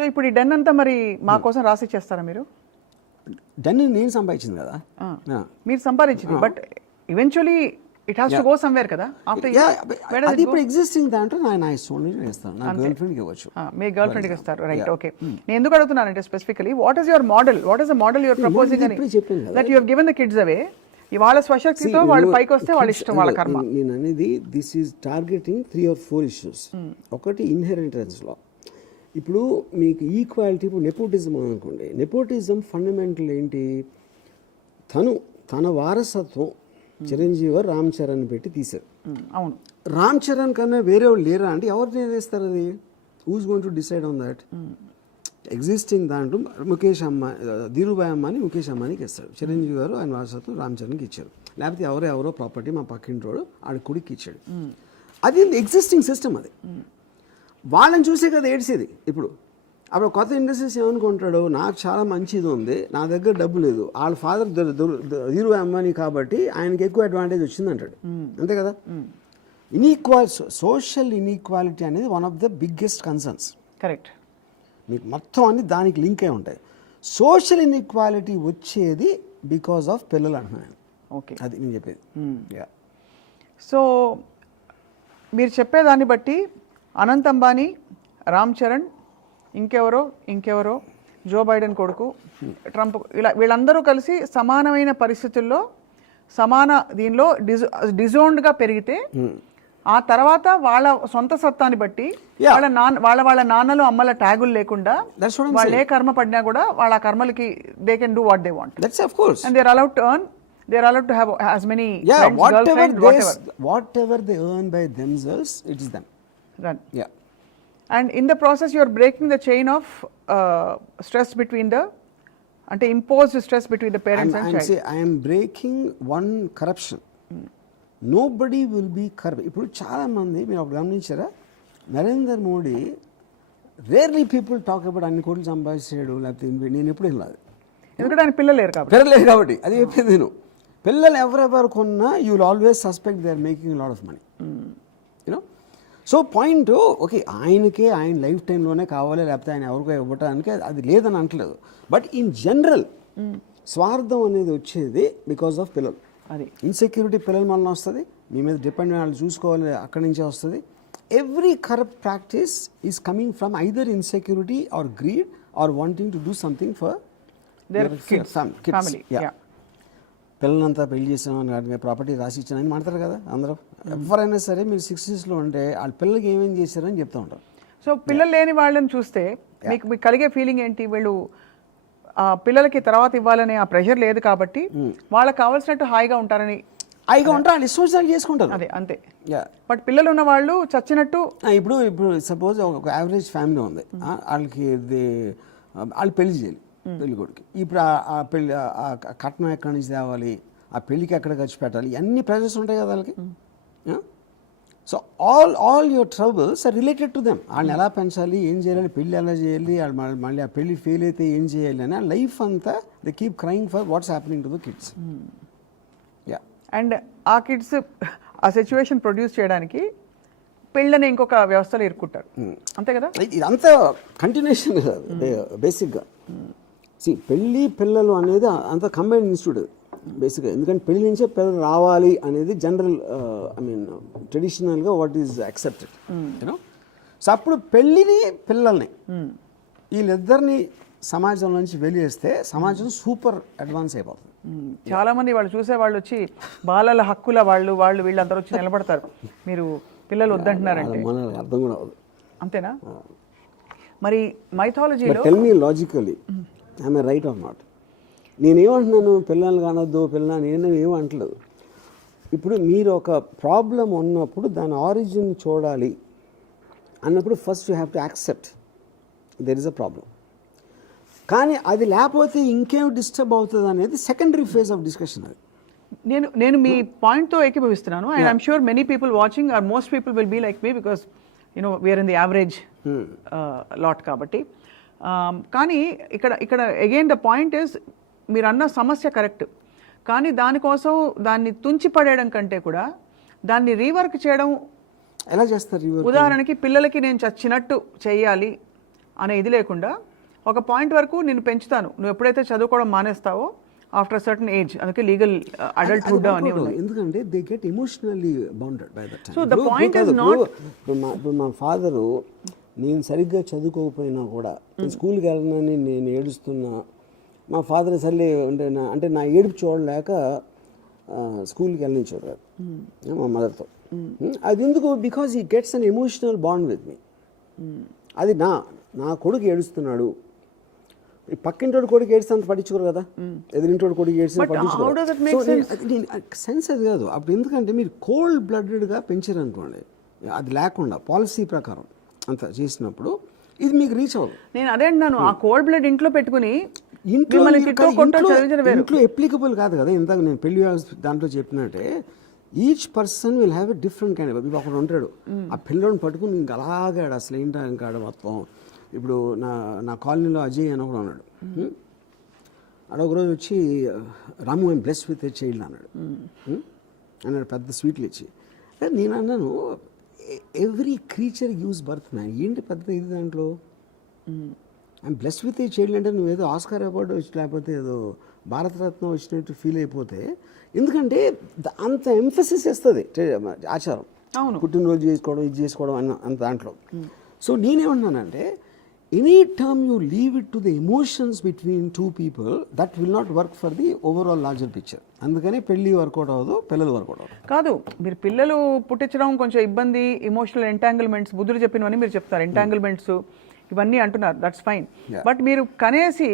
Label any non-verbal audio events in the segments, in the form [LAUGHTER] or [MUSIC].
So ఇప్పుడు ఈ den అంతా మరి మా కోసం రాసి ఇచ్చేస్తారా మీరు? దాన్ని నేను సంపాదించింది కదా. మీరు సంపాదించింది but eventually it has to go somewhere కదా? ఆఫ్టర్ అది ఇప్పుడు ఎగ్జిస్టింగ్ దాంట్లో నా నా ఇష్టం వేస్తాను. నా గర్ల్ ఫ్రెండ్కి ఇవ్వచ్చు. మీ గర్ల్ ఫ్రెండ్కి ఇస్తారు. రైట్ ఓకే నేను ఎందుకు అడుగుతున్నానంటే specifically what is your model what is the model your proposing అని. That you have given the kids away వాళ్ళ స్వశక్తితో వాళ్ళు పైకి వస్తే వాళ్ళ ఇష్టం వాళ్ళ కర్మ. నేను- అనేది this is targeting three or four issues ఒకటి ఇన్హెరిటెన్స్లో ఇప్పుడు మీకు ఈక్వాలిటీ ఇప్పుడు నెపోటిజం అనుకోండి నెపోటిజం ఫండమెంటల్ ఏంటి? తను తన వారసత్వం చిరంజీవి గారు రామ్ చరణ్ పెట్టి తీశారు. అవును. రామ్ చరణ్ కన్నా వేరే వాళ్ళు లేరా అంటే ఎవరు చేస్తారు అది? Who's going to decide on that existing దాంట్లో ముఖేష్ అమ్మ ధీరుభాయ్ అమ్మాని ముఖేష్ అమ్మానికి ఇస్తాడు చిరంజీవి గారు ఆయన వారసత్వం రామ్ చరణ్కి ఇచ్చారు. లేకపోతే ఎవరో ఎవరో ప్రాపర్టీ మా పక్కింటోడు ఆడ కొడుకు ఇచ్చాడు. అది ఎగ్జిస్టింగ్ సిస్టమ్ అది. వాళ్ళని చూసే కదా ఏడ్చేది. ఇప్పుడు అప్పుడు కొత్త ఇండస్ట్రీస్ ఏమనుకుంటాడు? నాకు చాలా మంచిది ఉంది. నా దగ్గర డబ్బు లేదు. వాళ్ళ ఫాదర్ హీరో అమ్మాని కాబట్టి ఆయనకి ఎక్కువ అడ్వాంటేజ్ వచ్చింది అంటాడు అంతే కదా? ఇన్ఈక్వాల్ సోషల్ ఇన్ఈక్వాలిటీ అనేది one of the biggest concerns correct మీకు మొత్తం అన్ని దానికి లింక్ అయి ఉంటాయి. సోషల్ ఇన్ఈక్వాలిటీ వచ్చేది బికాస్ ఆఫ్ పిల్లలు అంటున్నాను. ఓకే. అది నేను చెప్పేది. సో మీరు చెప్పేదాన్ని బట్టి అనంత్ అంబానీ రామ్ చరణ్ ఇంకెవరో ఇంకెవరో జో బైడెన్ కొడుకు ట్రంప్ ఇలా వీళ్ళందరూ కలిసి సమానమైన పరిస్థితుల్లో సమాన దీనిలో డిజ డిజోన్డ్గా పెరిగితే ఆ తర్వాత వాళ్ళ సొంత సత్తాని బట్టి. వాళ్ళ నాన్న వాళ్ళ వాళ్ళ నాన్నలు అమ్మల ట్యాగులు లేకుండా వాళ్ళు ఏ కర్మ పడినా కూడా వాళ్ళ కర్మలకి they can do what they want of course. And they're allowed to earn they're allowed to have as many Yeah, friends girl whatever friends they, what whatever they earn by themselves, it is them. Run Yeah. And in the process you're breaking the chain of stress between the అంటే imposed stress between the I'm, parents and I'm child say, I am breaking one corruption. Nobody will be corrupt. ఇప్పుడు చాలా మంది మీరు ఒకటి గమనించారా? Narender Modi rarely people talk about అన్ని కోట్లు సంపాదించాడు లేకపోతే నేను ఎప్పుడు వెళ్ళాలి ఎందుకంటే ఆయన పిల్లలు లేరు కాబట్టి. పెరగలేదు కాబట్టి. అది చెప్పేది నేను. పిల్లలు ఎవరెవరు కొన్నా you will always suspect they are making lot of money you know so point okay ఆయనకే ఆయన లైఫ్ టైంలోనే కావాలి లేకపోతే ఆయన ఎవరికో ఇవ్వటానికి అది లేదని అంటలేదు. బట్ ఇన్ జనరల్ స్వార్థం అనేది వచ్చేది బికాస్ ఆఫ్ పిల్లలు. అది. ఇన్సెక్యూరిటీ పిల్లల వలన వస్తుంది మీ మీద డిపెండ్ వాళ్ళు చూసుకోవాలి అక్కడి నుంచే వస్తుంది. Every corrupt practice is coming from either insecurity or greed or wanting to do something for yeah. పిల్లలంతా పెళ్ళి చేసామని ప్రాపర్టీ రాసి ఇచ్చానని మాట్లాడతారు కదా అందరూ. ఎవరైనా సరే మీరు సిక్స్టీస్లో ఉంటే వాళ్ళ పిల్లలకి ఏమేం చేశారని చెప్తూ ఉంటారు. సో పిల్లలు లేని వాళ్ళని చూస్తే మీకు మీకు కలిగే ఫీలింగ్ ఏంటి? వీళ్ళు ఆ పిల్లలకి తర్వాత ఇవ్వాలనే ఆ ప్రెషర్ లేదు కాబట్టి వాళ్ళకి కావాల్సినట్టు హాయిగా ఉంటారని అయిగా ఉంటారు వాళ్ళు ఇష్టం వచ్చినట్టు చేసుకుంటారు. అదే అంతే. బట్ పిల్లలు ఉన్న వాళ్ళు చచ్చినట్టు ఇప్పుడు ఇప్పుడు సపోజ్ ఒక యావరేజ్ ఫ్యామిలీ ఉంది. ఆ, వాళ్ళకి వాళ్ళు పెళ్ళి చేయాలి. పెళ్ళి కొడుకు ఇప్పుడు ఆ- పెళ్ళి ఆ- కట్నం ఎక్కడి నుంచి తేవాలి ఆ పెళ్ళికి ఎక్కడ ఖర్చు పెట్టాలి ఇవన్నీ ప్రెజర్స్ ఉంటాయి కదా వాళ్ళకి. So all all your troubles are related to them వాళ్ళని ఎలా పెంచాలి ఏం చేయాలి పెళ్ళి ఎలా చేయాలి వాళ్ళు మళ్ళీ- ఆ పెళ్ళి ఫెయిల్ అయితే ఏం చేయాలి అని లైఫ్ అంతా they keep crying for what's happening to the kids yeah and uh kids ఆ సిచ్యువేషన్ ప్రొడ్యూస్ చేయడానికి పెళ్ళని ఇంకొక వ్యవస్థలో ఇరుక్కుంటారు. అంతే కదా? ఇదంతా కంటిన్యూషన్ బేసిక్గా సి పెళ్ళి పిల్లలు అనేది అంత కంబైన్ ఇన్స్టిట్యూట్ బేసిక్గా ఎందుకంటే పెళ్ళి నుంచే పిల్లలు రావాలి అనేది జనరల్ ఐ మీన్ ట్రెడిషనల్గా what is accepted you know so అప్పుడు పెళ్ళిని పిల్లల్ని వీళ్ళిద్దరిని సమాజం నుంచి వెలివేస్తే సమాజం సూపర్ అడ్వాన్స్ అయిపోతుంది. మ్మ్. చాలా మంది వాళ్ళు చూసే వాళ్ళు వచ్చి బాలల హక్కుల వాళ్ళు వాళ్ళు వీళ్ళందరూ వచ్చి నిలబడతారు. మీరు పిల్లలు వద్దంటున్నారంటే. అర్థం కూడా అవ్వదు. అంతేనా? మరి మైథాలజీలో tell me logically I'm right or not నేనేమంటున్నాను పిల్లలు కానొద్దు పిల్లలు నేను ఏమంటలేదు ఇప్పుడు మీరు ఒక ప్రాబ్లం ఉన్నప్పుడు దాని ఆరిజిన్ చూడాలి అన్నప్పుడు first you have to accept there is a problem కానీ అది లేకపోతే ఇంకేం డిస్టర్బ్ అవుతుంది అనేది సెకండరీ ఫేజ్ ఆఫ్ డిస్కషన్ అది. నేను నేను మీ పాయింట్తో ఏకీభవిస్తున్నాను. And I'm sure many people watching or most people will be like me because you know we're in the average lot కాబట్టి. కానీ ఇక్కడ ఇక్కడ అగైన్ ద పాయింట్ ఇస్ మీరు అన్న సమస్య కరెక్ట్ కానీ దానికోసం దాన్ని తుంచి పడేయడం కంటే కూడా దాన్ని రీవర్క్ చేయడం ఎలా చేస్తారు ఉదాహరణకి పిల్లలకి నేను చచ్చినట్టు చేయాలి అనే ఇది లేకుండా ఒక పాయింట్ వరకు నేను పెంచుతాను. నువ్వు ఎప్పుడైతే చదువుకోవడం మానేస్తావో ఆఫ్టర్ సర్టన్ ఏజ్ అందుకే లీగల్ అడల్ట్హుడ్ అని ఎందుకంటే they get emotionally bounded by that the point is not- ఇప్పుడు మా ఫాదరు నేను సరిగ్గా చదువుకోకపోయినా కూడా స్కూల్కి వెళ్ళనని నేను ఏడుస్తున్నా మా ఫాదర్ సర్లే అంటే నా అంటే నా ఏడుపు చూడలేక స్కూల్కి వెళ్ళనించాడు కాదు మా మదర్తో. అది ఎందుకు? Because he gets an emotional bond with me. అది నా నా కొడుకు ఏడుస్తున్నాడు. పక్కింటోడు కొడుకు ఏడిస్తే అంత పట్టించుకోరు కదా? ఎదురింటోడు కొడుకు ఏడిస్తే పట్టించుకోరు. సెన్స్ అది కాదు. అప్పుడు ఎందుకంటే మీరు కోల్డ్ బ్లడెడ్గా పెంచారు అనుకోండి అది లేకుండా పాలసీ ప్రకారం. అంత చేసినప్పుడు ఇది మీకు రీచ్ అవ్వదు. నేను అదే అంటున్నాను ఆ కోల్డ్ బ్లడ్ ఇంట్లో పెట్టుకుని ఇంట్లో తిట్టో కాదు, ఇంట్లో- కాదు కదా ఇందాక నేను పెళ్ళి దాంట్లో చెప్పినట్టే each person will have a different kind ఇప్పుడు ఒకడు ఉంటాడు ఆ పిల్లోని పట్టుకుని ఇంకా అలాగాడు అసలు ఏంటో ఇంకా ఆడ మొత్తం. ఇప్పుడు నా నా కాలనీలో అజయ్ అని ఒకడు ఉన్నాడు? ఆడ ఒకరోజు వచ్చి Ramu I'm bless with a child అన్నాడు? అన్నాడు పెద్ద స్వీట్లు ఇచ్చి. నేను అన్నాను every creature use birth man ఏంటి పెద్ద ఇది దాంట్లో? ఐమ్ బ్లెస్ విత్ ఈ చైల్డ్ అంటే నువ్వు ఏదో ఆస్కార్ అవార్డు వచ్చి లేకపోతే ఏదో భారతరత్న వచ్చినట్టు ఫీల్ అయిపోతే ఎందుకంటే అంత ఎంఫసిస్ ఇస్తుంది ఆచారం. అవును. పుట్టినరోజు చేసుకోవడం ఇది చేసుకోవడం అన్న అంత దాంట్లో. సో నేనేమన్నానంటే any term you leave it to the emotions between two people that will not work for the overall larger picture అందుకని పెళ్ళి వర్కౌట్ అవ్వదు పిల్లలు వర్కౌట్ అవ్వదు కాదు మీరు పిల్లలు పుట్టించడం కొంచెం ఇబ్బంది ఇమోషనల్ ఎంటాంగిల్మెంట్స్ బుద్ధులు చెప్పినవన్నీ మీరు చెప్తారు ఎంటాంగిల్మెంట్స్ ఇవన్నీ అంటున్నారు దట్స్ ఫైన్. బట్ మీరు కనేసి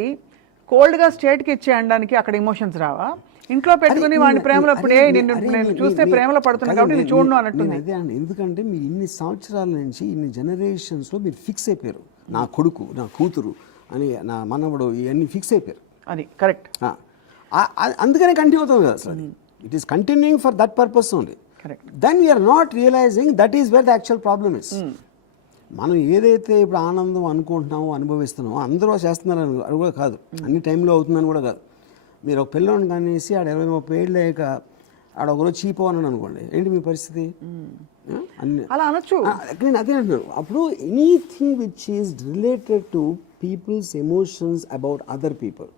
కోల్డ్గా స్టేట్కి ఇచ్చే అనడానికి అక్కడ ఎమోషన్స్ రావా? ఇంట్లో పెట్టుకుని అరే, వాడి నేను- ప్రేమలో నేను- నిన్ను నేను చూస్తే ప్రేమలో పడుతున్నా కాదు, కాబట్టి నేను చూడను నేను అన్నట్టుంది. అదే అండి ఎందుకంటే మీరు ఇన్ని సంవత్సరాల నుంచి ఇన్ని జనరేషన్స్లో మీరు ఫిక్స్ అయిపోయారు. నా కొడుకు నా కూతురు అని నా మనవడు ఇవన్నీ ఫిక్స్ అయిపోయారు. అది కరెక్ట్. అందుకనే కంటిన్యూ అవుతుంది కదా అసలు it is continuing for that purpose only. Then we're not realizing that is where the actual problem is మనం ఏదైతే ఇప్పుడు ఆనందం అనుకుంటున్నామో అనుభవిస్తున్నామో అందరూ చేస్తున్నారు అని అది కూడా కాదు. అన్ని టైంలో అవుతుందని కూడా కాదు. మీరు ఒక పిల్లని కనేసి ఆడ ఇరవై ముప్పై ఏళ్ళు అయ్యాక ఆడ ఒకరోజు చీపో అన్నాడు అనుకోండి ఏంటి మీ పరిస్థితి అలా అనొచ్చు నేను అదే అంటున్నాను అప్పుడు anything which is related to people's emotions about other people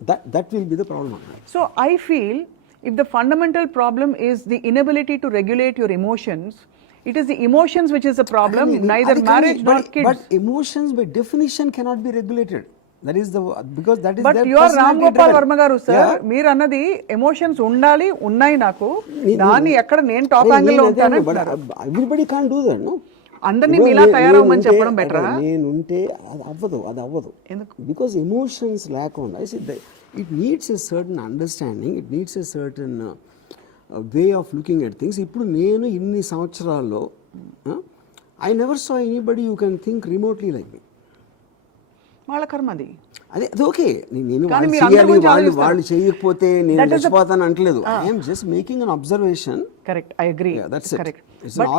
that that will be the problem అన్నారు So I feel if the fundamental problem is the inability to regulate your emotions, it is the emotions which is the problem, neither marriage nor kids. But emotions by definition cannot be is the because that is but their you are Ram Gopal. Varma garu sir. మీరు అన్నది emotions ఉండాలి ఉన్నాయి నాకు నీ- దాన్ని ఎక్కడ నేను top యాంగిల్లో నేను ఉంటాను everybody can't do that, no? అందరినీ నే- తయారవ్వమని నేనుంటే- చెప్పడం better ఆ? నేనుంటే అది అవ్వదు అది అవ్వదు? బికాస్ ఎమోషన్స్ లేకుండా it needs a certain understanding it needs a certain way of looking at things ఇప్పుడు నేను ఇన్ని సంవత్సరాల్లో I never saw anybody you can think remotely like me వాళ్ళ కర్మ అది అదే అది ఓకే నేను వాళ్ళు మీరు వాళ్ళు చేయకపోతే నేను the- చచ్చిపోతాను అంటలేదు I'm just making an observation correct I agree it. Correct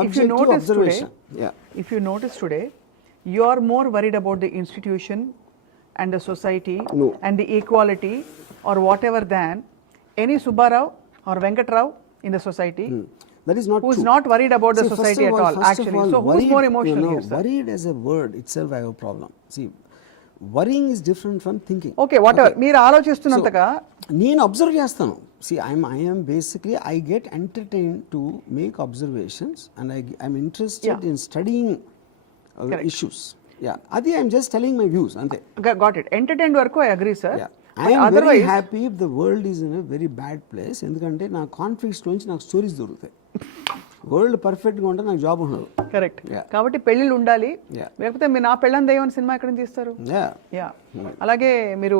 if you notice today observation. Yeah. if you notice today you are more worried about the institution and the society No. and the equality or whatever than any subbarao or venkatrao in the society That is not Who's true. not worried about the See, first society of at all, actually. all, So who's worried, more emotional you know, here? Worried as a word itself, I have a problem. See, worrying is different from thinking. Okay what మీరు ఆలోచిస్తున్నంతగా నేను observe చేస్తాను. See I'm I'm basically I get entertain to make observations and I I'm interested in studying issues yeah అది I'm just telling my views అంతే got it entertain వరకు I agree sir I'm very happy if the world is in a very bad place ఎందుకంటే నా conflicts నుంచి నాకు stories దొరుకుతాయి. World పర్ఫెక్ట్గా ఉంటే నాకు జాబ్ ఉండదు. కరెక్ట్. కాబట్టి పెళ్ళిళ్ళు ఉండాలి. లేకపోతే మీరు నా పెళ్ళని దైవం సినిమా ఎక్కడ తీస్తారు? యా యా అలాగే మీరు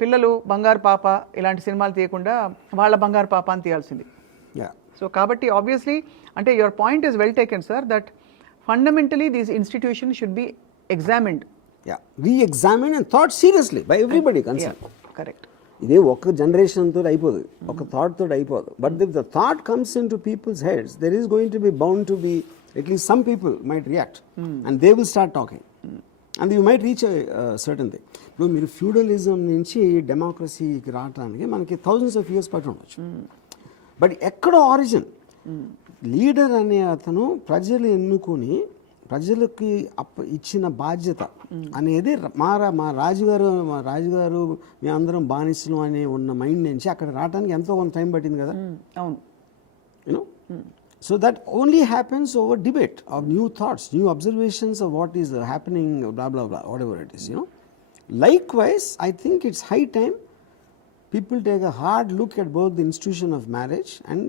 పిల్లలు బంగారు పాప ఇలాంటి సినిమాలు తీయకుండా వాళ్ళ బంగారు పాప అని తీయాల్సింది. యా సో కాబట్టి ఆబ్వియస్లీ అంటే your point is well taken sir that fundamentally these institution should be examined yeah reexamine and thought seriously by everybody correct ఇదే ఒక జనరేషన్ తోటి అయిపోదు. ఒక థాట్ తోటి అయిపోదు. But if the thought comes in to people's heads there is going to be bound to be at least some people might react and they will start talking and you might reach certain thing ఇప్పుడు మీరు feudalism నుంచి డెమోక్రసీకి రావడానికి మనకి thousands of years పట్టి ఉండొచ్చు. But ఎక్కడో origin leader అనే అతను ప్రజలు ఎన్నుకొని ప్రజలకి అప్ప ఇచ్చిన బాధ్యత అనేది మా రా మా రాజుగారు మా రాజుగారు మేమందరం బానిసలు అని ఉన్న మైండ్ నుంచి అక్కడ రావడానికి ఎంతో కొంత టైం పట్టింది కదా. అవును. You know so that only happens over debate of new thoughts new observations of what is happening whatever it is you know likewise I think it's high time people take a hard look at both institution of marriage and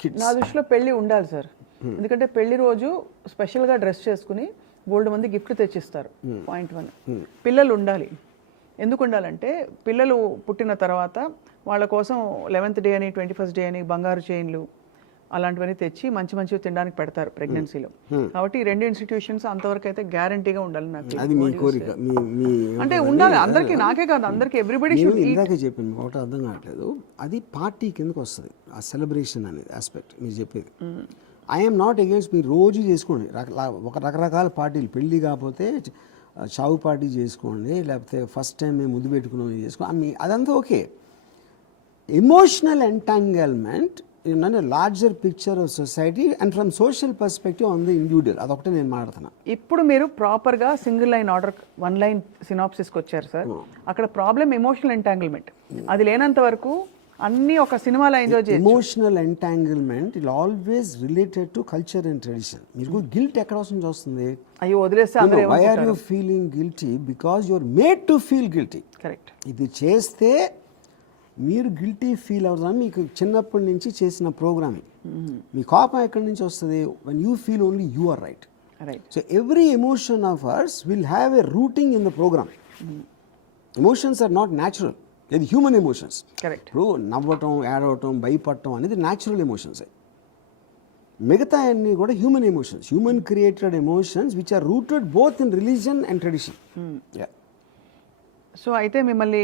kids నా దృష్టిలో పెళ్ళి ఉండాలి sir ఎందుకంటే పెళ్ళి రోజు స్పెషల్గా dress చేసుకుని బోల్డ్ మంది గిఫ్ట్ తెచ్చిస్తారు. Point one. పిల్లలు ఉండాలి. ఎందుకు ఉండాలంటే పిల్లలు పుట్టిన తర్వాత వాళ్ళ కోసం లెవెన్త్ డే అని ట్వంటీ ఫస్ట్ డే అని బంగారు చైన్లు అలాంటివన్నీ తెచ్చి మంచి మంచివి తినడానికి పెడతారు ప్రెగ్నెన్సీలో. కాబట్టి ఈ రెండు ఇన్స్టిట్యూషన్స్ అంతవరకు అయితే గ్యారంటీగా ఉండాలి నాకు అది మీ కోరిక. అంటే ఉండాలి. అందరికీ నాకే కాదు. అందరికీ ఎవ్రీబడి ఇందాకే చెప్పాను. మీకు ఒకటి అర్థం కావట్లేదు. అది పార్టీ కిందకు వస్తుంది. ఆ సెలబ్రేషన్ అనేది ఆస్పెక్ట్ మీరు చెప్పేది. ఐఎమ్ నాట్ అగేన్స్ట్ మీరు రోజు చేసుకోండి. ఒక రకరకాల పార్టీలు. పెళ్ళి కాకపోతే చావు పార్టీ చేసుకోండి. లేకపోతే ఫస్ట్ టైం మేము ముద్దు పెట్టుకున్నాం చేసుకోండి అదంతా okay. Emotional entanglement in larger picture of society and from social perspective on the individual అదొకటే నేను మాట్లాడుతున్నా. ఇప్పుడు మీరు ప్రాపర్గా single line order one line synopsis వచ్చారు సార్ అక్కడ ప్రాబ్లం ఎమోషనల్ ఎంటాంగిల్మెంట్. అది లేనంత వరకు అన్ని ఒక సినిమాలో ఎంజాయ్ చేయొచ్చు. Emotional entanglement it always related to culture and tradition మీకు గిల్ట్ ఎక్కడ నుంచి వస్తుంది? అయ్యో వదిలేస్తే అందరూ why are you feeling guilty because you're made to feel guilty correct ఇది చేస్తే మీరు గిల్టీ ఫీల్ అవుతారని మీకు చిన్నప్పటి నుంచి చేసిన ప్రోగ్రామింగ్ మీ కోపం ఎక్కడి నుంచి వస్తుంది? When you feel only you are right right so every emotion of ours will have a rooting in the program emotions are not natural ఇది హ్యూమన్ ఎమోషన్స్ కరెక్ట్ ఇప్పుడు నవ్వటం ఏడవటం భయపడటం అనేది న్యాచురల్ ఎమోషన్స్ మిగతా అన్నీ కూడా human emotions human created emotions which are rooted both in religion and tradition so అయితే మిమ్మల్ని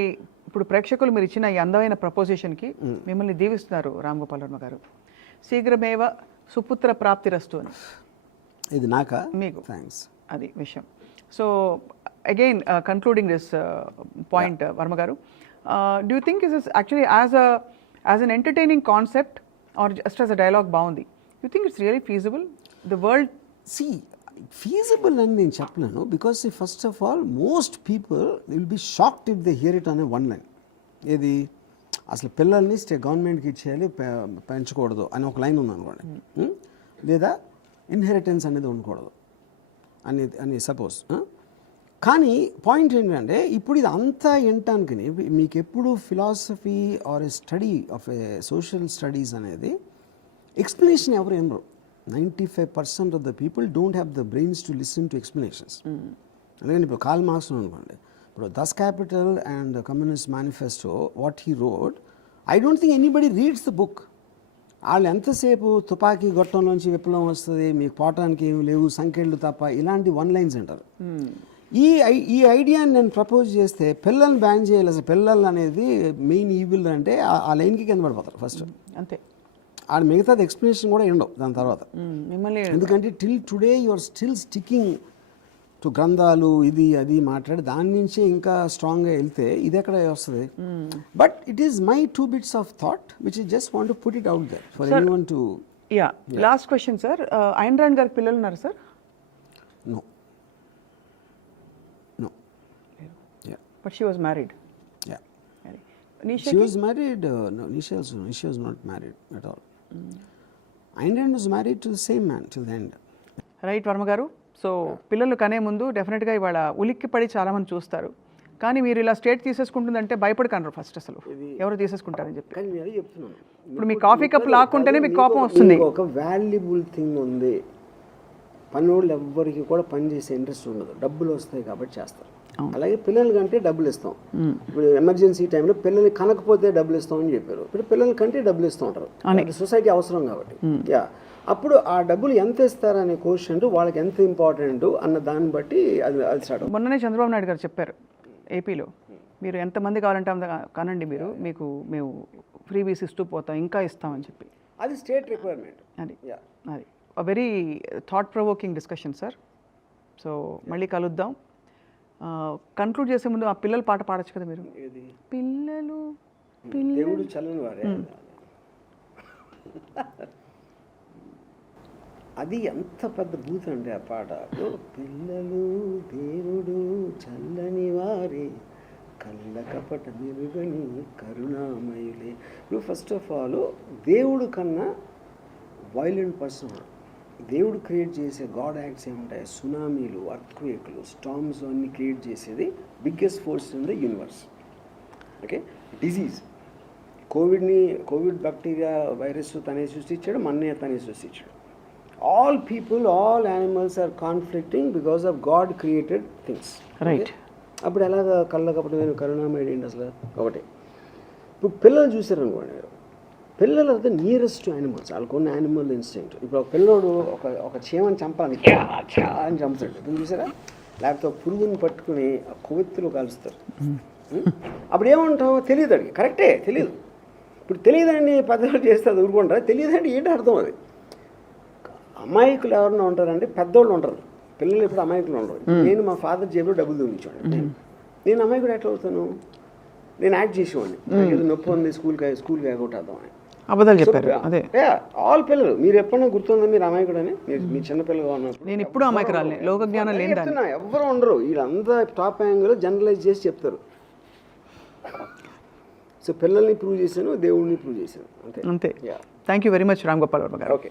ఇప్పుడు ప్రేక్షకులు మీరు ఇచ్చిన ఈ అందమైన ప్రపోజిషన్కి మిమ్మల్ని దీవిస్తున్నారు రామ్ గోపాల్ వర్మ గారు. శీఘ్రమేవ సుపుత్ర ప్రాప్తిరస్తు అని. ఇది నాకా? మీకు. థ్యాంక్స్ అది విషయం. So again concluding this point Varma garu. Do think is is actually as a as an entertaining concept or just as a dialogue బాగుంది you think it's really feasible the world see feasible అని నేను చెప్పలేను because first of all most people will be shocked if they hear it అనే one line ఏది? అసలు పిల్లల్ని stay గవర్నమెంట్కి ఇచ్చేయాలి పెంచకూడదు అని ఒక లైన్ ఉంది అనుకోండి Hmm? లేదా ఇన్హెరిటెన్స్ అనేది ఉండకూడదు. అనేది అని సపోజ్ కానీ పాయింట్ ఏంటంటే ఇప్పుడు ఇది అంతా వినటానికి మీకు ఎప్పుడు philosophy or a study of a social studies అనేది ఎక్స్ప్లెనేషన్ ఎవరు వినరు. Ninety five percent of the people don't have the brains to listen to explanations అందుకని ఇప్పుడు కాల్ మార్క్స్ అనుకోండి ఇప్పుడు Das Kapital and Communist Manifesto what he wrote I don't think anybody reads the book వాళ్ళు ఎంతసేపు తుపాకీ గొట్టంలోంచి విప్లవం వస్తుంది మీకు పోవటానికి ఏమి లేవు సంఖ్యలు తప్ప ఇలాంటి వన్ లైన్స్ అంటారు ఈ ఈ ఐడియాని నేను ప్రపోజ్ చేస్తే పిల్లల్ని బ్యాన్ చేయాలి అసలు. పిల్లలు అనేది మెయిన్ ఈవిల్ అంటే ఆ- లైన్కి కింద పడిపోతారు ఫస్ట్ అంతే. ఆడ మిగతాది ఎక్స్ప్లెనేషన్ కూడా ఉండవు దాని తర్వాత. ఎందుకంటే till today you are still sticking to గ్రంథాలు ఇది అది మాట్లాడి దాని నుంచే ఇంకా స్ట్రాంగ్గా వెళ్తే ఇది ఎక్కడ వస్తుంది? But it is my two bits of thought which is just want to put it out there for anyone to yeah last question sir Ayn Rand గారికి పిల్లలు ఉన్నారు sir no but she was married She was married. Uh, no, Nisha also. Nisha was not married at all. Indian was married to the same man till the end. Right Varma garu so పిల్లలు కనే ముందు డెఫినెట్గా ఇవాళ ఉలిక్కి పడి చాలామంది చూస్తారు. కానీ మీరు ఇలా స్టేట్ తీసేసుకుంటుందంటే భయపడి కనరు ఫస్ట్ అసలు ఎవరు తీసేసుకుంటారని చెప్పి. ఇప్పుడు మీ కాఫీ కప్ లాక్కుంటేనే మీకు కోపం వస్తుంది. ఒక వాల్యుబుల్ థింగ్ ఉంది. పని వాళ్ళు ఎవ్వరికి కూడా పని చేసే ఇంట్రెస్ట్ ఉండదు. డబ్బులు వస్తాయి కాబట్టి చేస్తారు. అలాగే పిల్లల కంటే డబ్బులు ఇస్తాం. ఇప్పుడు ఎమర్జెన్సీ టైంలో పిల్లల్ని కనకపోతే డబ్బులు ఇస్తాం అని చెప్పారు. ఇప్పుడు పిల్లల కంటే డబ్బులు ఇస్తూ ఉంటారు. సొసైటీ అవసరం కాబట్టి. యా. అప్పుడు ఆ డబ్బులు ఎంత ఇస్తారనే క్వశ్చన్ వాళ్ళకి ఎంత ఇంపార్టెంట్ అన్న దాన్ని బట్టి అది అది స్టార్ట్ అవుతుంది మొన్ననే చంద్రబాబు నాయుడు గారు చెప్పారు ఏపీలో. మీరు ఎంతమంది కావాలంటే అంత కనండి మీరు. మీకు మేము ఫ్రీ వీస్ ఇస్తూ పోతాం ఇంకా ఇస్తామని చెప్పి. అది స్టేట్ రిక్వైర్మెంట్. అది. యా. అది. Very thought provoking discussion sir so మళ్ళీ కలుద్దాం. కన్క్లూడ్ చేసే ముందు ఆ పిల్లల పాట పాడొచ్చు కదా మీరు? పిల్లలు పిల్ల దేవుడు చల్లని వారే [LAUGHS] అది ఎంత పెద్ద బూత్ అండి ఆ పాట. పిల్లలు దేవుడు చల్లని వారే. కళ్ళ కపట మెరుగని కరుణామయులే. ఇప్పుడు ఫస్ట్ ఆఫ్ ఆల్ దేవుడు కన్నా వైలెంట్ పర్సన్ దేవుడు క్రియేట్ చేసే గాడ్ యాక్ట్స్ ఏముంటాయి? సునామీలు అర్త్క్వేక్లు స్టామ్స్ అన్ని క్రియేట్ చేసేది biggest force in the universe. Okay? Disease కోవిడ్ని Covid bacteria virus తనే సృష్టించాడు మన్నే తనే సృష్టించాడు. All people all animals are conflicting because of God created things. Right. అప్పుడు ఎలాగ కళ్ళ కపట నేను కరుణామయుడు ఏంటి అసలు? ఒకటి. ఇప్పుడు పిల్లలు చూసారనుకోండి మీరు. పిల్లలు అయితే నియరెస్ట్ యానిమల్స్ వాళ్ళకు ఉన్న యానిమల్ ఇన్స్టింక్ట్ ఇప్పుడు ఒక పిల్లోడు ఒక ఒక చీమని చంపాలని క్యా క్యా అని చంపుతాడు. ఇప్పుడు చూసారా? లేకపోతే పురుగుని పట్టుకుని కొవ్వెత్తులు కాలుస్తారు. ఉం? అప్పుడు ఏమంటావు తెలియదు అడిగి కరెక్టే తెలియదు. ఇప్పుడు తెలియదండి పెద్దవాళ్ళు చేస్తే అది ఊరుకుంటారా? తెలియదండి. ఏంటి అర్థం అది? అమాయకులు ఎవరన్నా ఉంటారంటే పెద్దోళ్ళు ఉంటారు. పిల్లలు ఎప్పుడు అమాయకులు ఉండరు. నేను మా ఫాదర్ జేబులో డబ్బులు దూరించాను నేను అమాయకుడు ఎట్లా అవుతాను? నేను యాక్ట్ చేసేవాడిని. ఏదో నొప్పి ఉంది స్కూల్కి స్కూల్కి ఎగొట్టేద్దాం అని అబద్ధాలు చెప్పారు. అదే. ఆల్ పిల్లలు. మీరు ఎప్పుడైనా గుర్తుందా మీరు అమాయకుడు అని మీరు మీ చిన్న పిల్లగా ఉన్నప్పుడు నేను ఎప్పుడు అమాయకురాలే లోక జ్ఞానం చెప్తున్నా ఎవ్వరు ఉండరు. వీళ్ళంతా టాప్ యాంగిల్ జనరలైజ్ చేసి చెప్తారు. సో పిల్లల్ని ప్రూవ్ చేశాను దేవుడిని ప్రూవ్ చేశాను. అంతే. అంతే. Thank you very much Ram Gopal Varma garu. Okay